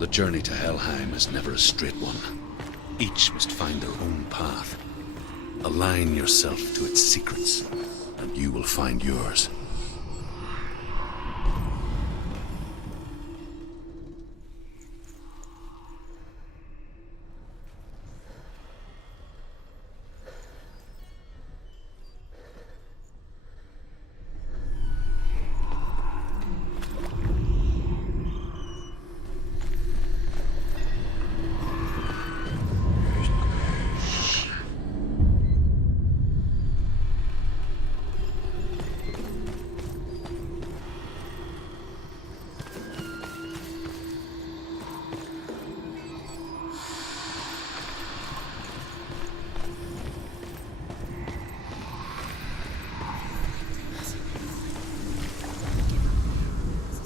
The journey to Helheim is never a straight one. Each must find their own path. Align yourself to its secrets, and you will find yours.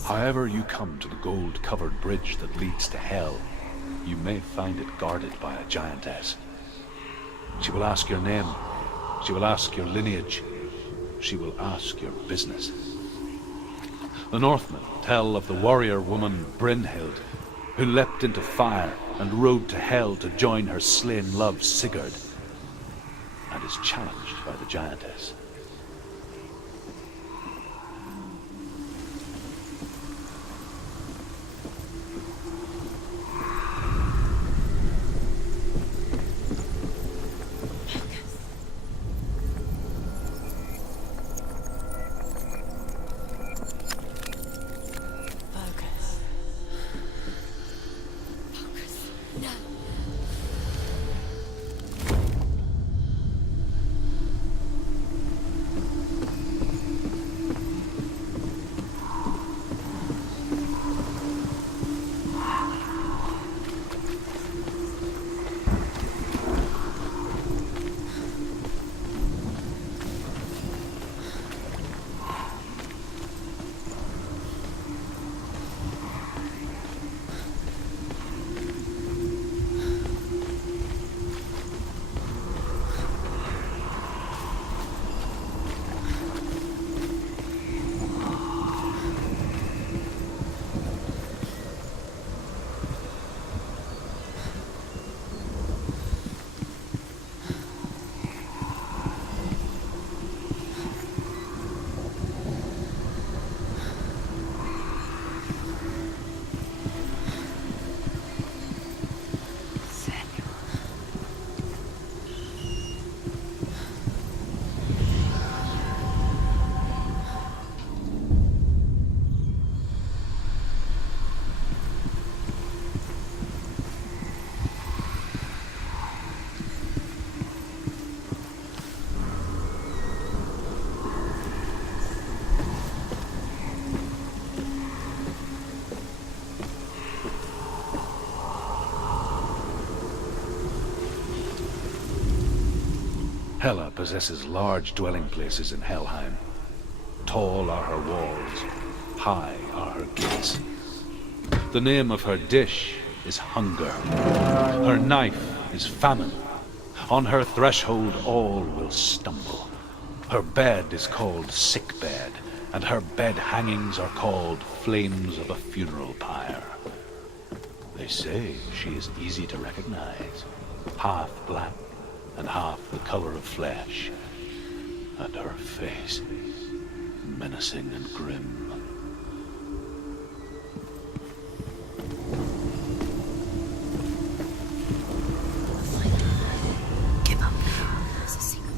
However you come to the gold-covered bridge that leads to Hell, you may find it guarded by a giantess. She will ask your name. She will ask your lineage. She will ask your business. The Northmen tell of the warrior woman Brynhild, who leapt into fire and rode to Hell to join her slain love Sigurd, and is challenged by the giantess. Hela possesses large dwelling places in Helheim. Tall are her walls, high are her gates. The name of her dish is hunger. Her knife is famine. On her threshold all will stumble. Her bed is called sick bed, and her bed hangings are called flames of a funeral pyre. They say she is easy to recognize, half black and half the color of flesh, and her face menacing and grim. Give up now. There's a secret.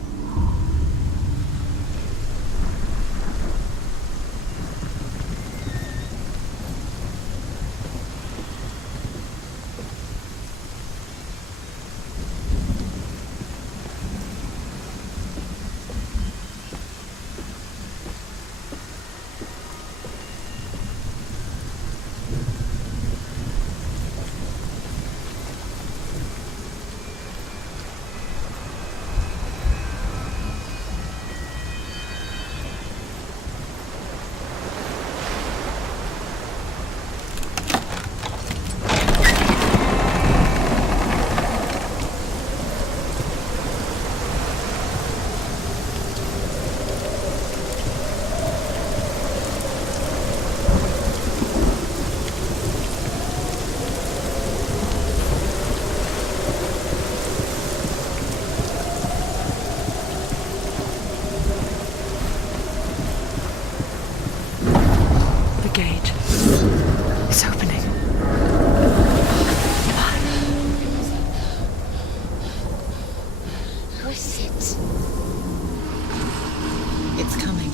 It's coming.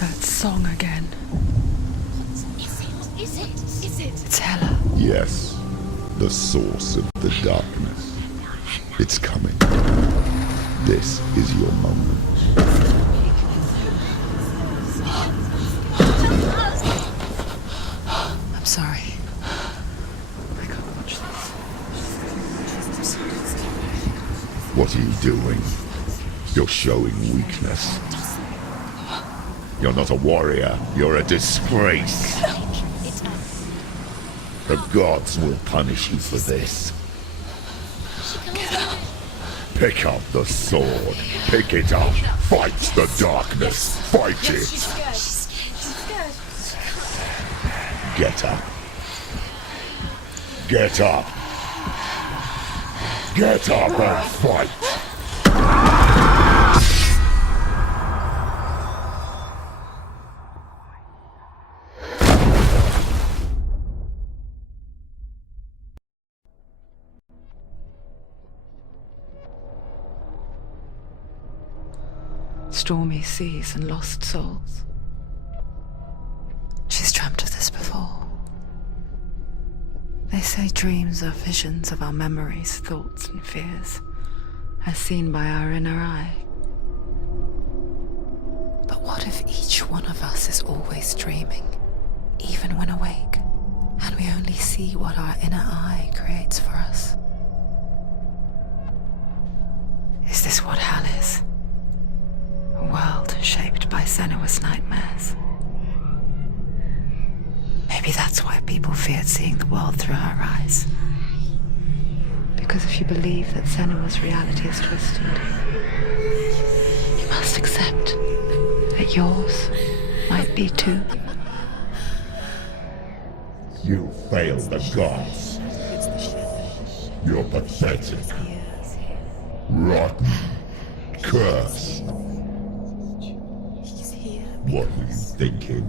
That song again. Is it? It's Hela. Yes, the source of the darkness. It's coming. This is your moment. I'm sorry. I can't watch this. What are you doing? You're showing weakness. You're not a warrior. You're a disgrace. The gods will punish you for this. Pick up the sword. Pick it up. Fight the darkness. Fight it. Get up. Get up. Get up and fight. Stormy seas and lost souls. She's dreamt of this before. They say dreams are visions of our memories, thoughts and fears, as seen by our inner eye. But what if each one of us is always dreaming, even when awake, and we only see what our inner eye creates for us? Is this what hell is? A world shaped by Senua's nightmares. Maybe that's why people feared seeing the world through her eyes. Because if you believe that Senua's reality is twisted, you must accept that yours might be too. You failed the gods. You're pathetic. Rotten. Cursed. What were you thinking?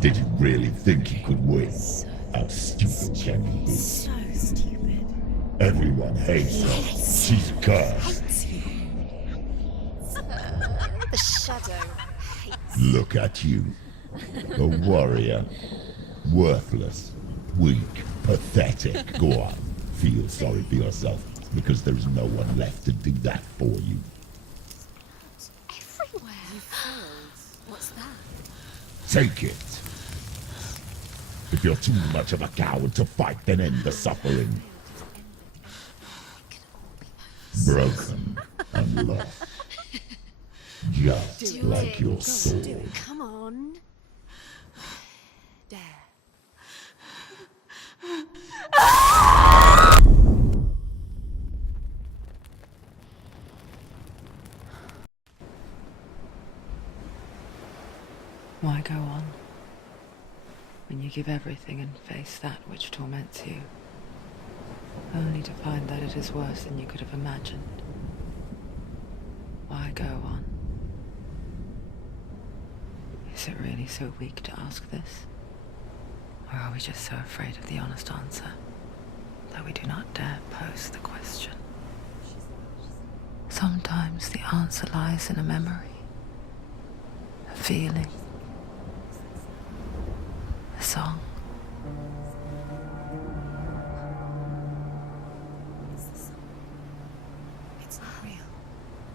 Did you really think you could win? How stupid can you be? So stupid. Everyone hates her. She's cursed. The shadow hates. Look at you. A warrior. Worthless. Weak. Pathetic. Go on. Feel sorry for yourself, because there is no one left to do that for you. Everywhere. You failed. What's that? Take it. If you're too much of a coward to fight, then end the suffering. Broken and lost. Just like your soul. Come on. Dare. Why go on when you give everything and face that which torments you, only to find that it is worse than you could have imagined? Why go on? Is it really so weak to ask this? Or are we just so afraid of the honest answer that we do not dare pose the question? Sometimes the answer lies in a memory, a feeling, a song. It's not real.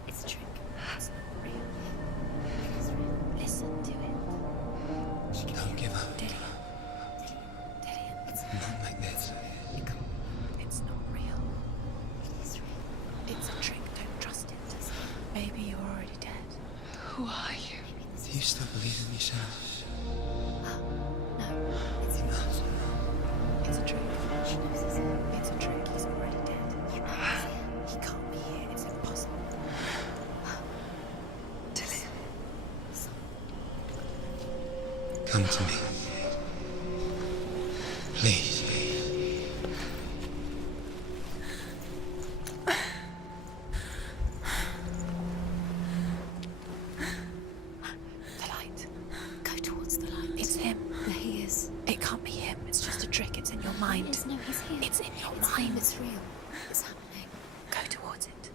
It's a trick. It's not real. It's real. Listen to it. Don't give up. Did it? It's Not like this. It's not real. It is real. It's a trick. Don't trust it. Maybe you're already dead. Who are you? Do you still believe in yourself? No, it's not. It's a trick. She knows it's him. It's a trick. He's already dead. He knows it. He can't be here. It's impossible. Come to me. Please. The light. Go towards the light. It's him. There he is. It can't be him. It's just a trick. It's in your mind. No, he's here. It's in your mind. It's real. It's happening. Go towards it.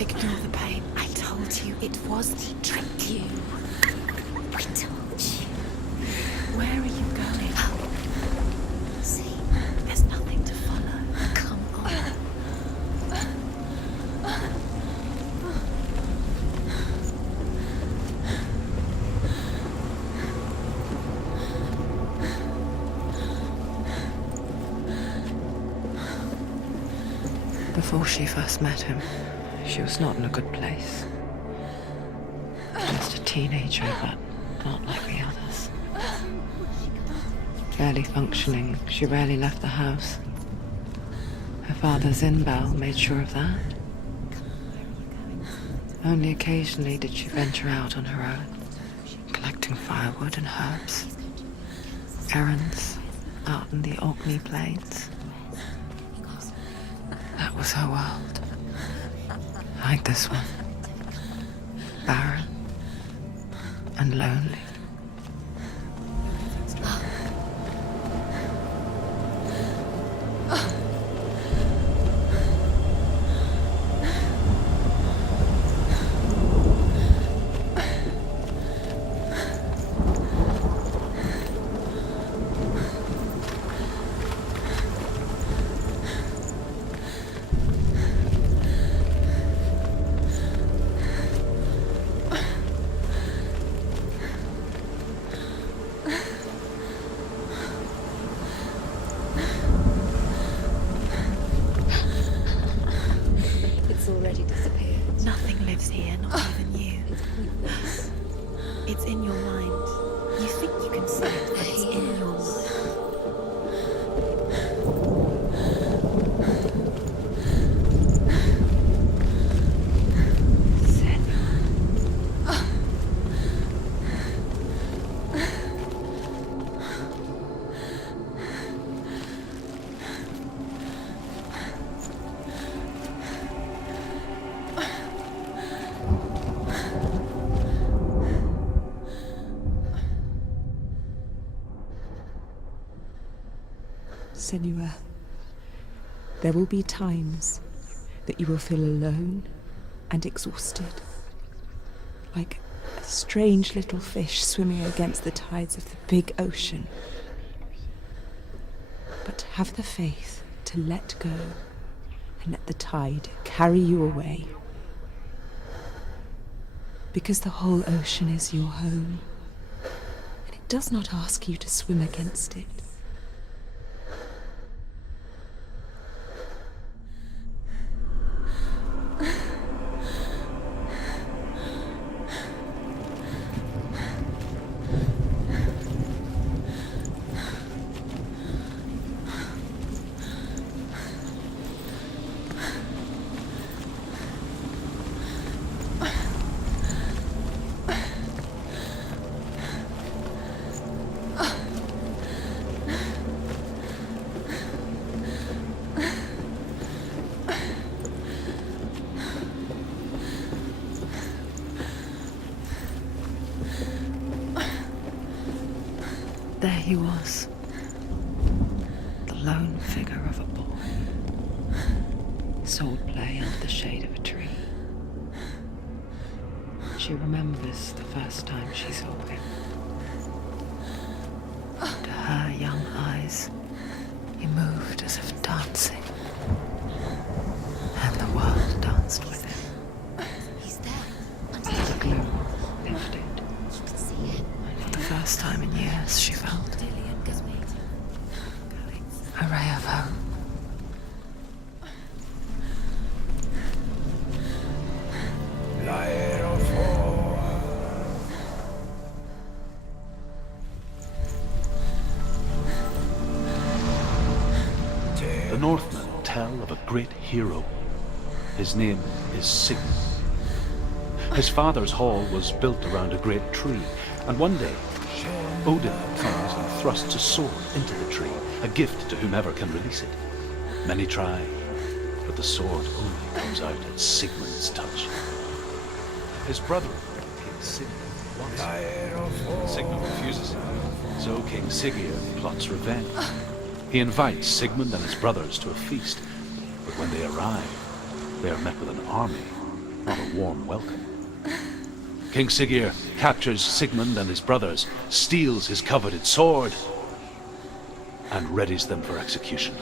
Ignore the pain. I told you it was to trick you. I told you. Where are you going? See, There's nothing to follow. come on. Before she first met him, she was not in a good place. Just a teenager, but not like the others. Barely functioning, she rarely left the house. Her father's in-bell made sure of that. Only occasionally did she venture out on her own, collecting firewood and herbs. Errands out in the Orkney Plains. That was her world. Like this one. Barren and lonely. It's already disappeared. Nothing lives here, not even you. It's in your mind. You think you can see it, but it's in your mind. Senua, there will be times that you will feel alone and exhausted, like a strange little fish swimming against the tides of the big ocean. But have the faith to let go and let the tide carry you away. Because the whole ocean is your home, and it does not ask you to swim against it. There he was, the lone figure of a boy. Sword play under the shade of a tree. She remembers the first time she saw him. To her young eyes, he moved as if dancing, and the world danced with him. He's there. The gloom lifted. You can see him. For the first time in years, she felt a ray of hope. The Northmen tell of a great hero. His name is Sigmund. His father's hall was built around a great tree, and one day Odin comes and thrusts a sword into the tree, a gift to whomever can release it. Many try, but the sword only comes out at Sigmund's touch. His brother, King Sigurd, wants it. Sigmund refuses it, so King Sigurd plots revenge. He invites Sigmund and his brothers to a feast, but when they arrive, they are met with an army not a warm welcome. King Siggeir captures Sigmund and his brothers, steals his coveted sword, and readies them for execution.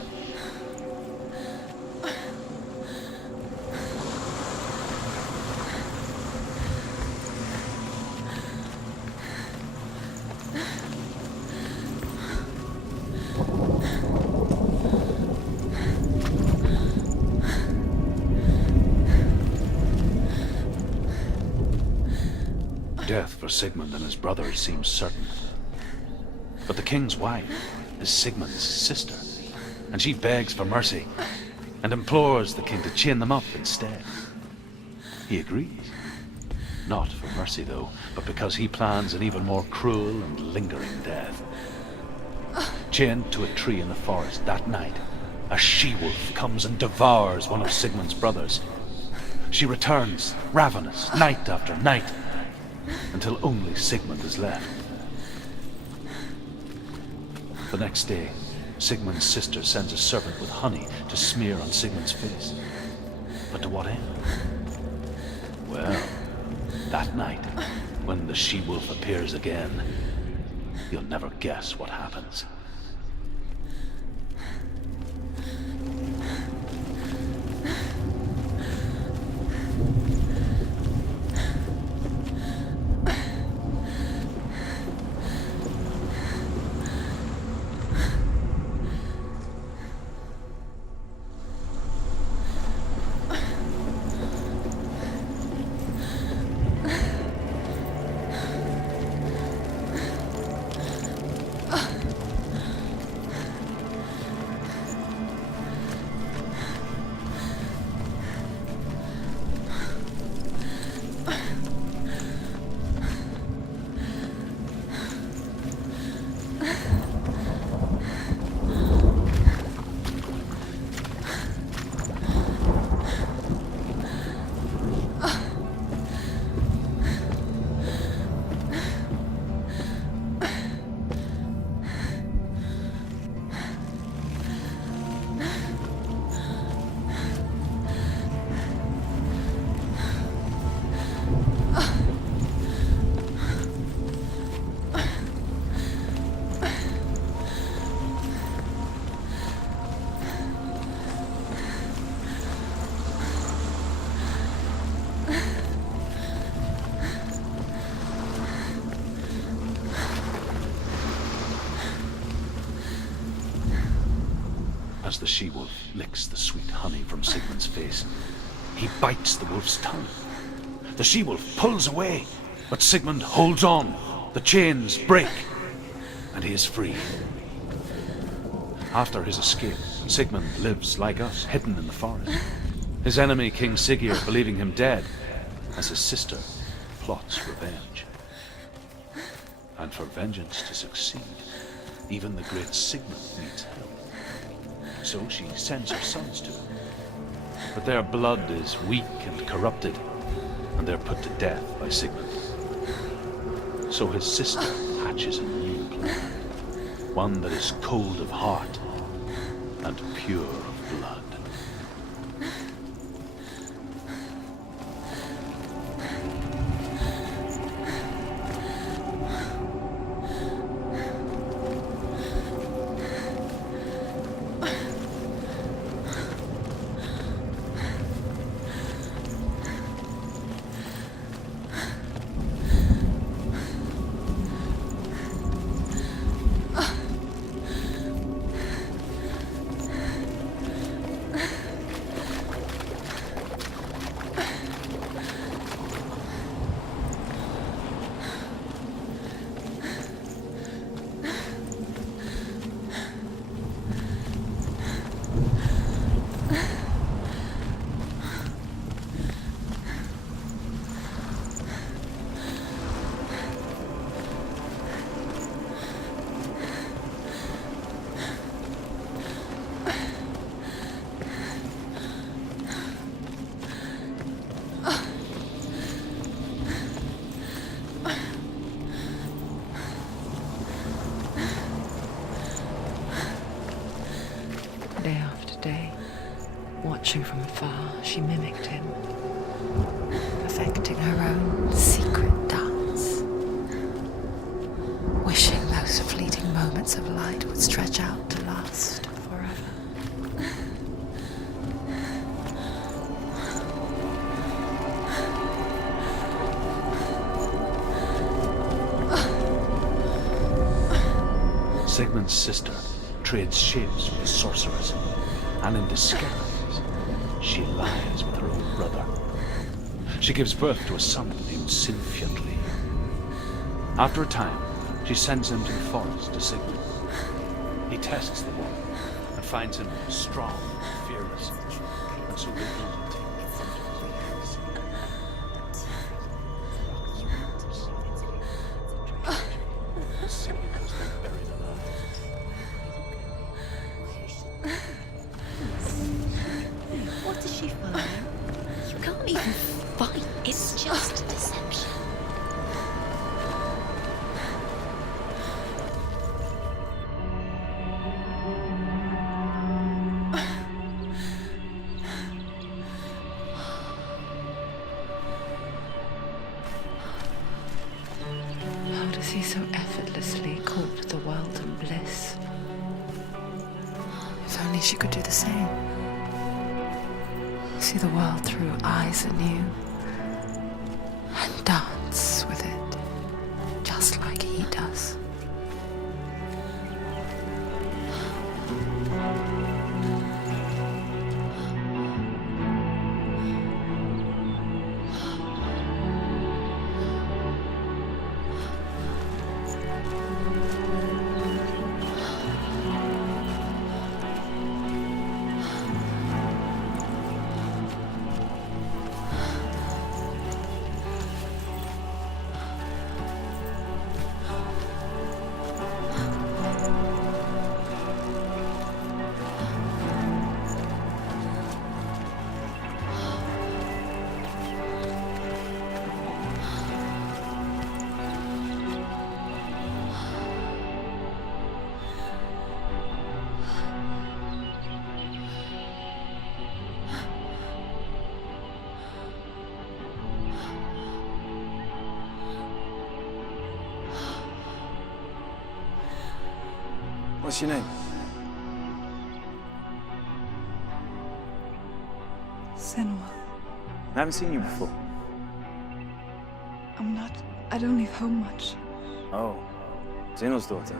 Death for Sigmund and his brothers seems certain. But the king's wife is Sigmund's sister, and she begs for mercy and implores the king to chain them up instead. He agrees. Not for mercy, though, but because he plans an even more cruel and lingering death. Chained to a tree in the forest that night, a she-wolf comes and devours one of Sigmund's brothers. She returns, ravenous, night after night, until only Sigmund is left. The next day, Sigmund's sister sends a servant with honey to smear on Sigmund's face. But to what end? Well, that night, when the she-wolf appears again, you'll never guess what happens. As the she-wolf licks the sweet honey from Sigmund's face, he bites the wolf's tongue. The she-wolf pulls away, but Sigmund holds on. The chains break, and he is free. After his escape, Sigmund lives like us, hidden in the forest. His enemy, King Siggeir, believing him dead, as his sister plots revenge. And for vengeance to succeed, even the great Sigmund needs help. So she sends her sons to him. But their blood is weak and corrupted, and they're put to death by Sigmund. So his sister hatches a new plan, one that is cold of heart and pure of blood. Day after day, watching from afar, she mimicked him. Sigmund's sister trades shapes with the sorceress, and in disguise, she lies with her own brother. She gives birth to a son named Sinfiotli. After a time, she sends him to the forest to Sigmund. He tests the boy and finds him strong and fearless, and so they build a team. Sigmund was then buried alive. What does she find? You can't even fight. It's just a deception. How does he so effortlessly court the world and bliss? If only she could do the same. See the world through eyes anew and dance with it, just like he does. What's your name? Senua. I haven't seen you before. I don't leave home much. Oh, Zenua's daughter.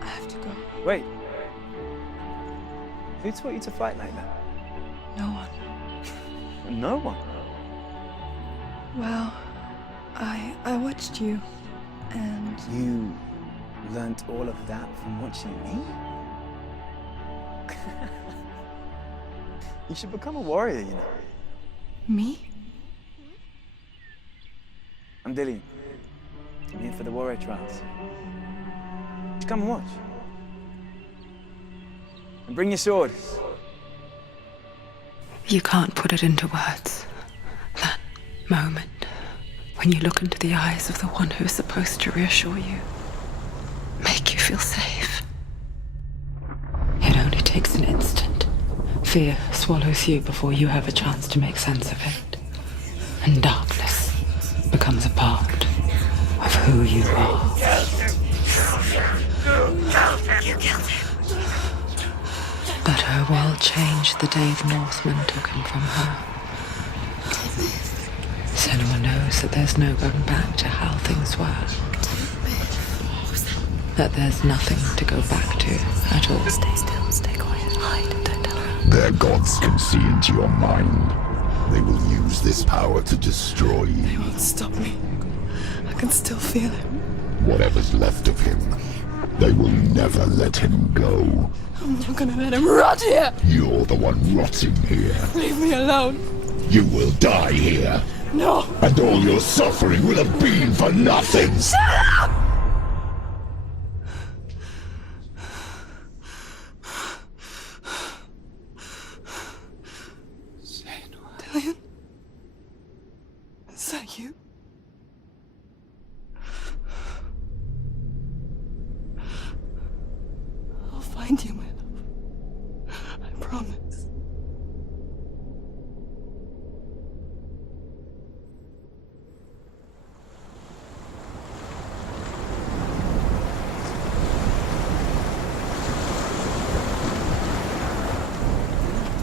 I have to go. Wait. Who taught you to fight like that? No one. No one? Well, I watched you, and You learnt all of that from watching me? You should become a warrior, you know. me? I'm Dillian. I'm here for the warrior trials. Just come and watch. And bring your sword. You can't put it into words. That moment when you look into the eyes of the one who's supposed to reassure you, make you feel safe. It only takes an instant. Fear swallows you before you have a chance to make sense of it. And darkness becomes a part of who you are. You killed him. But her world changed the day the Northmen took him from her. Senua knows that there's no going back to how things were. That there's nothing to go back to at all. Stay still, stay quiet, hide, don't tell her. Their gods can see into your mind. They will use this power to destroy They you. won't stop me. I can still feel him. Whatever's left of him, they will never let him go. I'm not gonna let him rot here. You're the one rotting here. Leave me alone. You will die here. No. And all your suffering will have been for nothing. Dillian? Is that you? I'll find you, my love. I promise.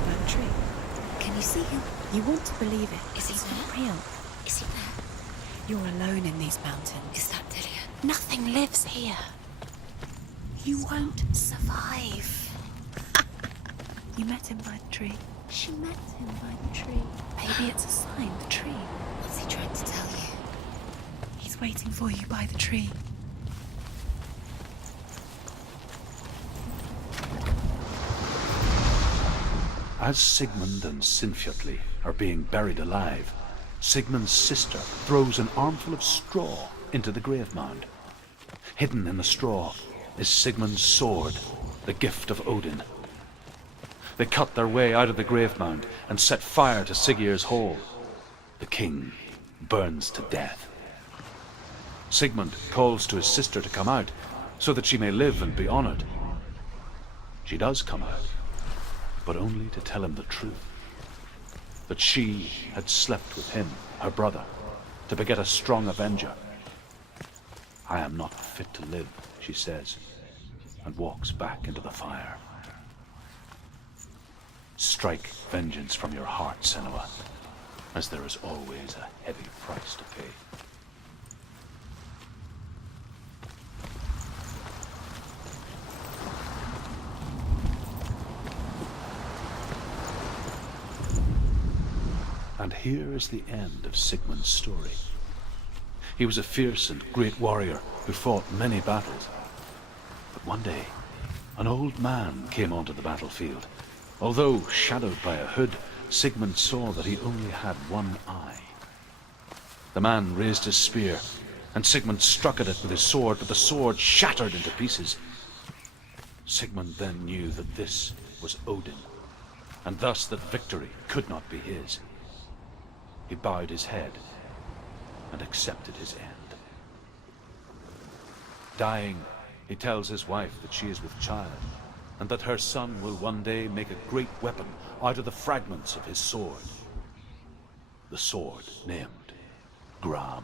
That tree. Can you see him? You want to believe it. Is he not real? Is he there? You're alone in these mountains. Is that Dillian? Nothing lives here. You won't survive. You met him by the tree. She met him by the tree. Maybe it's a sign, the tree. What's he trying to tell you? He's waiting for you by the tree. As Sigmund and Sinfjotli are being buried alive, Sigmund's sister throws an armful of straw into the grave mound. Hidden in the straw is Sigmund's sword, the gift of Odin. They cut their way out of the grave mound and set fire to Siggeir's hall. The king burns to death. Sigmund calls to his sister to come out so that she may live and be honored. She does come out, but only to tell him the truth. That she had slept with him, her brother, to beget a strong avenger. I am not fit to live, she says, and walks back into the fire. Strike vengeance from your heart, Senua, as there is always a heavy price to pay. And here is the end of Sigmund's story. He was a fierce and great warrior who fought many battles. But one day, an old man came onto the battlefield. Although shadowed by a hood, Sigmund saw that he only had one eye. The man raised his spear, and Sigmund struck at it with his sword, but the sword shattered into pieces. Sigmund then knew that this was Odin, and thus that victory could not be his. He bowed his head and accepted his end. Dying, he tells his wife that she is with child, and that her son will one day make a great weapon out of the fragments of his sword. The sword named Gram.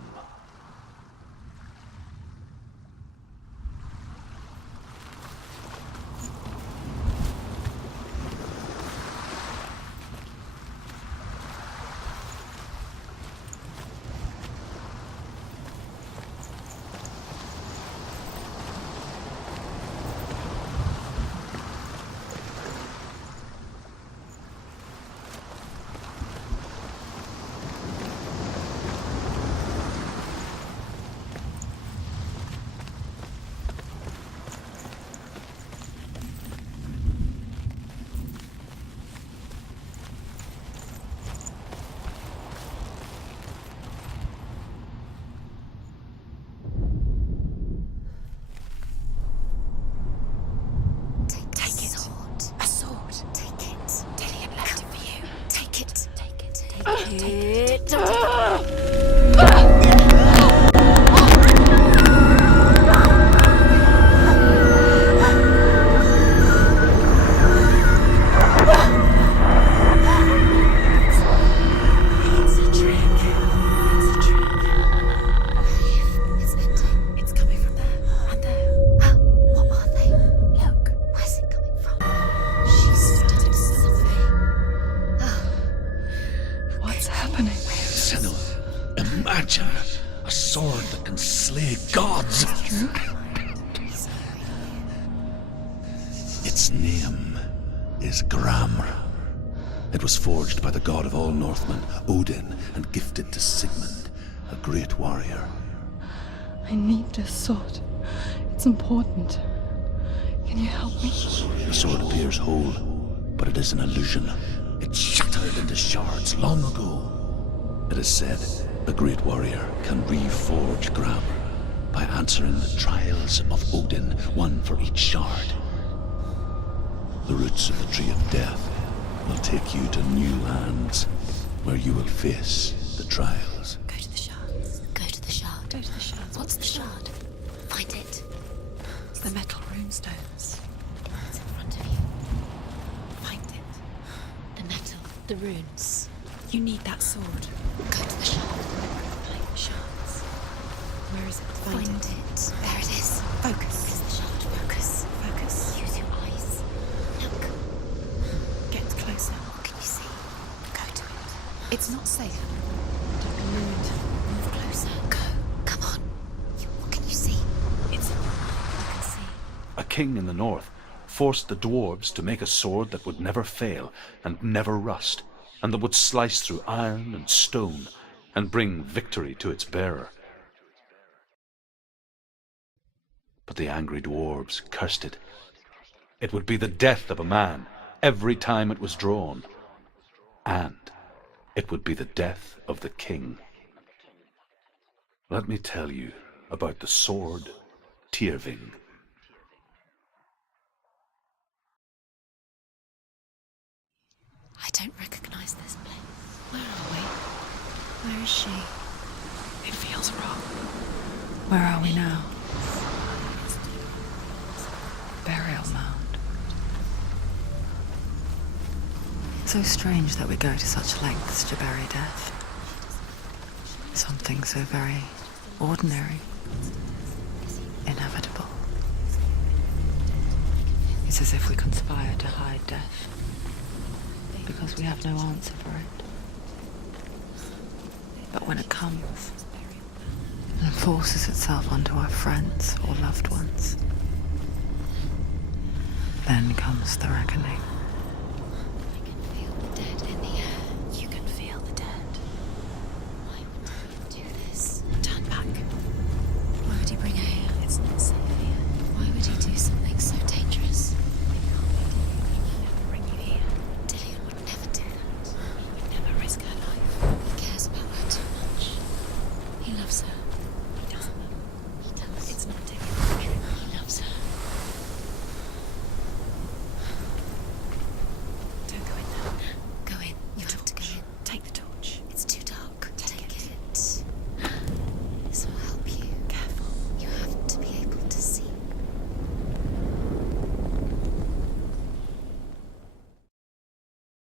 Imagine a sword that can slay gods. Its name is Gramr. It was forged by the god of all Northmen, Odin, and gifted to Sigmund, a great warrior. I need this sword. It's important. Can you help me? The sword appears whole, but it is an illusion. It shattered into shards long ago. It is said a great warrior can reforge Gram by answering the trials of Odin, one for each shard. The roots of the Tree of Death will take you to new lands where you will face the trials. Go to the shards. Go to the shard. Go to the shards. What's the shard? Find it. It's the metal runestones. It's in front of you. Find it. The metal. The runes. You need that sword. Go to the shard. Find the shards. Where is it? Find it. There it is. Focus. Where's the shard? Focus. Focus. Use your eyes. Look. Get closer. What can you see? Go to it. It's not safe. Don't be rude. Move closer. Go. Come on. What can you see? It's... I can see. A king in the north forced the dwarves to make a sword that would never fail and never rust, and that would slice through iron and stone and bring victory to its bearer. But the angry dwarves cursed it. It would be the death of a man every time it was drawn, and it would be the death of the king. Let me tell you about the sword Tyrving. I don't recognize this place. Where are we? Where is she? It feels wrong. Where are we now? Burial mound. So strange that we go to such lengths to bury death. Something so very ordinary, inevitable. It's as if we conspire to hide death, because we have no answer for it. But when it comes and forces itself onto our friends or loved ones, then comes the reckoning.